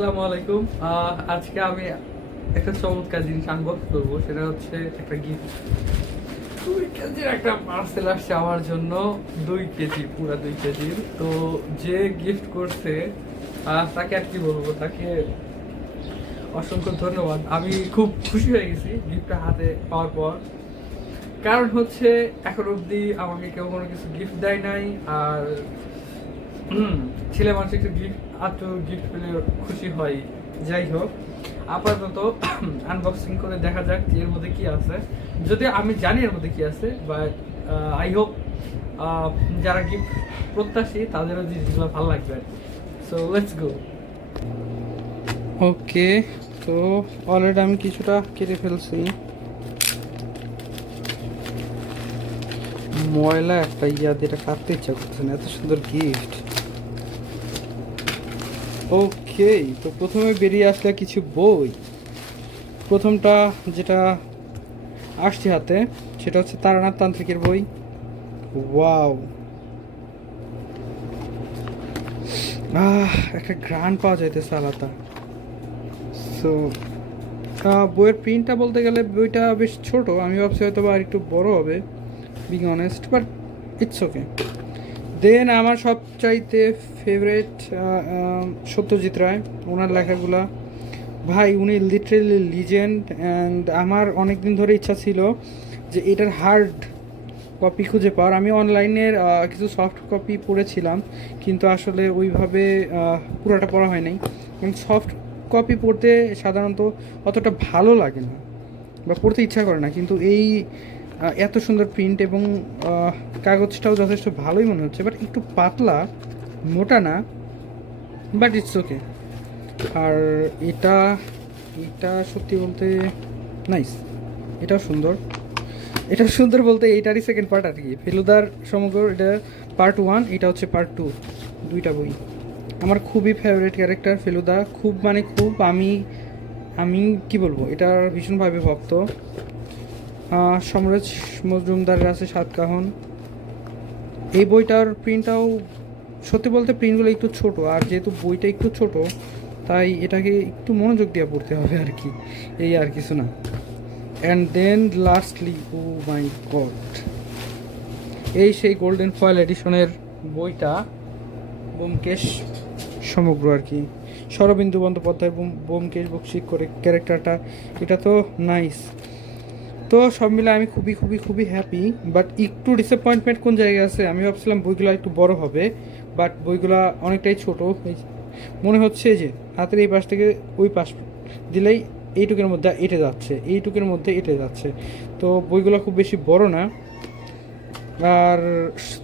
আসসালামু আলাইকুম। আজকে আমি একটা চমৎকার জিনিস আনবক্স করবো, সেটা হচ্ছে একটা গিফট। 2 কেজির একটা পার্সেল আসছে আমার জন্য। 2 কেজি, পুরো 2 কেজির। তো যে গিফট করছে তাকে আর কি বলবো, তাকে অসংখ্য ধন্যবাদ। আমি খুব খুশি হয়ে গেছি গিফটটা হাতে পাওয়ার পর। কারণ হচ্ছে এখন অবধি আমাকে কেউ কোনো কিছু গিফট দেয় নাই। আর ছেলে মানুষ একটু গিফট গিফট পেলে খুশি হয়। যাই হোক, আপাতত আনবক্সিং করে দেখা যাক যে এর মধ্যে কি আছে। যদিও আমি জানি এর মধ্যে কি আছে, বাট আই হোপ যারা গিফট প্রত্যাশী তাদেরও জিনিসগুলো ভালো লাগবে। So let's go. ওকে, তো অলরেডি আমি কিছুটা কেটে ফেলছি। ময়লা একটা এটা কাটতে ইচ্ছা করছে না, এত সুন্দর গিফট। ওকে, তো প্রথমে বেরিয়ে আসলে কিছু বই। প্রথমটা যেটা আসছে হাতে সেটা হচ্ছে তারানাথ তান্ত্রিকের বই। ওয়াও, একটা গ্রান পাওয়া যাইতেছে আলাদা। সো বইয়ের প্রিন্টটা বলতে গেলে বইটা বেশ ছোট, আমি ভাবছি হয়তো বা আর একটু বড় হবে, being honest, but it's okay. Then আমার সবচাইতে ফেভারেট সত্যজিৎ রায়, ওনার লেখাগুলা ভাই, উনি লিটারেলি লিজেন্ড। অ্যান্ড আমার অনেক দিন ধরে ইচ্ছা ছিল যে এটার হার্ড কপি খুঁজে পাওয়ার। আমি অনলাইনের কিছু সফট কপি পড়েছিলাম, কিন্তু আসলে ওইভাবে পুরোটা পড়া হয় নাই। কারণ সফট কপি পড়তে সাধারণত অতটা ভালো লাগে না বা পড়তে ইচ্ছা করে না, কিন্তু এই এত সুন্দর প্রিন্ট এবং কাগজটাও যথেষ্ট ভালোই মনে হচ্ছে, বাট একটু পাতলা, মোটা না, বাট ইটস ওকে। আর এটা এটা সত্যি বলতে নাইস, এটাও সুন্দর। এটা সুন্দর বলতে এইটারই সেকেন্ড পার্ট আর কি, ফেলুদার সমগ্র এটা পার্ট 1, এটা হচ্ছে পার্ট 2, দুইটা বই। আমার খুবই ফেভারিট ক্যারেক্টার ফেলুদা, খুব মানে খুব। আমি আমি কি বলবো, এটার ভীষণভাবে ভক্ত। সমরেশ মজুমদারের আছে সাতকাহন। এই বইটার প্রিন্টটাও সত্যি বলতে প্রিন্টগুলো একটু ছোট, আর যেহেতু বইটা একটু ছোট তাই এটাকে একটু মনোযোগ দিয়ে পড়তে হবে আর কি, এই আর কিছু না। And then lastly, oh my god, এই সেই গোল্ডেন ফয়েল এডিশনের বইটা, ব্যোমকেশ সমগ্র আর কি, শরদিন্দু বন্দ্যোপাধ্যায় ব্যোমকেশ বক্সি করে ক্যারেক্টারটা, এটা তো নাইস। তো সব মিলে আমি খুবই খুবই খুবই হ্যাপি, বাট একটু ডিসঅ্যাপয়েন্টমেন্ট কোন জায়গায় আছে, আমি ভাবছিলাম বইগুলো একটু বড় হবে, বাট বইগুলো অনেকটাই ছোট। মনে হচ্ছে যে হাতের এই পাশ থেকে ওই পাশ দিলেই এইটুকের মধ্যে এঁটে যাচ্ছে, এইটুকের মধ্যে এঁটে যাচ্ছে। তো বইগুলো খুব বেশি বড় না। আর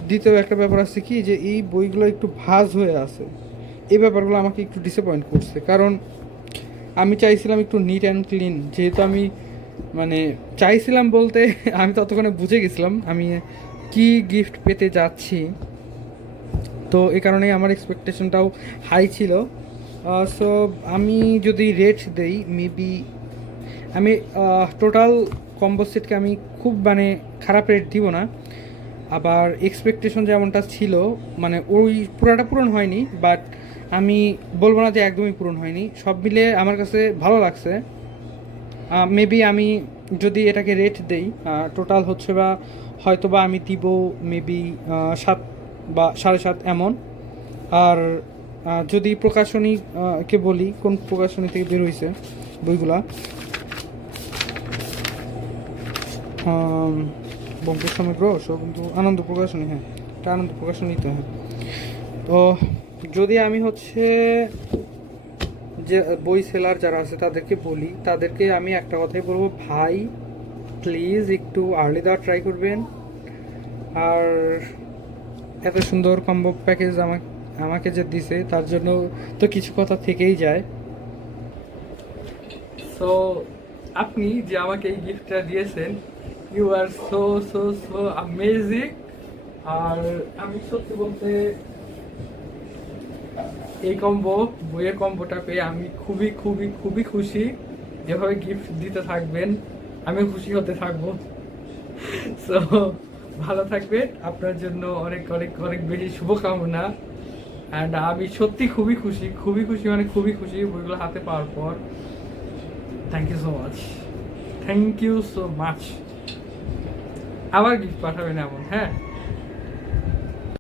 দ্বিতীয় একটা ব্যাপার আছে কি, যে এই বইগুলো একটু ভাঁজ হয়ে আছে, এই ব্যাপারগুলো আমাকে একটু ডিসঅ্যাপয়েন্ট করছে। কারণ আমি চাইছিলাম একটু নিট অ্যান্ড ক্লিন, যেহেতু আমি মানে চাইছিলাম বলতে আমি ততক্ষণে বুঝে গেছিলাম আমি কি গিফট পেতে যাচ্ছি। তো এই কারণেই আমার এক্সপেকটেশনটাও হাই ছিল। সো আমি যদি রেট দেই, মেবি আমি টোটাল কম্বো সেটকে আমি খুব মানে খারাপ রেট দিব না। আবার এক্সপেকটেশন যেমনটা ছিল, মানে ওই পুরাটা পূরণ হয়নি, বাট আমি বলবো না যে একদমই পূরণ হয়নি, সব মিলে আমার কাছে ভালো লাগছে। মেবি আমি যদি এটাকে রেট দেই, টোটাল হচ্ছে বা হয়তো বা আমি দিব মেবি 7 বা 7.5 এমন। আর যদি প্রকাশনী কে বলি, কোন প্রকাশনী থেকে বের হয়েছে বইগুলা, ব্যোমকেশ সমগ্র, কিন্তু আনন্দ প্রকাশনী, হ্যাঁ এটা আনন্দ প্রকাশনীতে, হ্যাঁ। তো যদি আমি হচ্ছে যে বই সেলার যারা আছে তাদেরকে বলি, তাদেরকে আমি একটা কথাই বলবো, ভাই প্লিজ একটু আর্লি দেওয়ার ট্রাই করবেন। আর এত সুন্দর কম্বো প্যাকেজ আমাকে আমাকে যে দিছে তার জন্য তো কিছু কথা থেকেই যায়। সো আপনি যে আমাকে এই গিফটটা দিয়েছেন, you are so so so amazing. আর আমি সত্যি বলতে এই বইয়ের কম্বোটা পেয়ে আমি খুবই খুবই খুবই খুশি। যেভাবে গিফট দিতে থাকবেন আমিও খুশি হতে থাকবো। সো ভালো থাকবেন, আপনার জন্য অনেক অনেক অনেক বেশি শুভকামনা। অ্যান্ড আমি সত্যি খুবই খুশি মানে খুবই খুশি বইগুলো হাতে পাওয়ার পর। Thank you so much, thank you so much. আবার গিফট পাঠাবেন এমন, হ্যাঁ।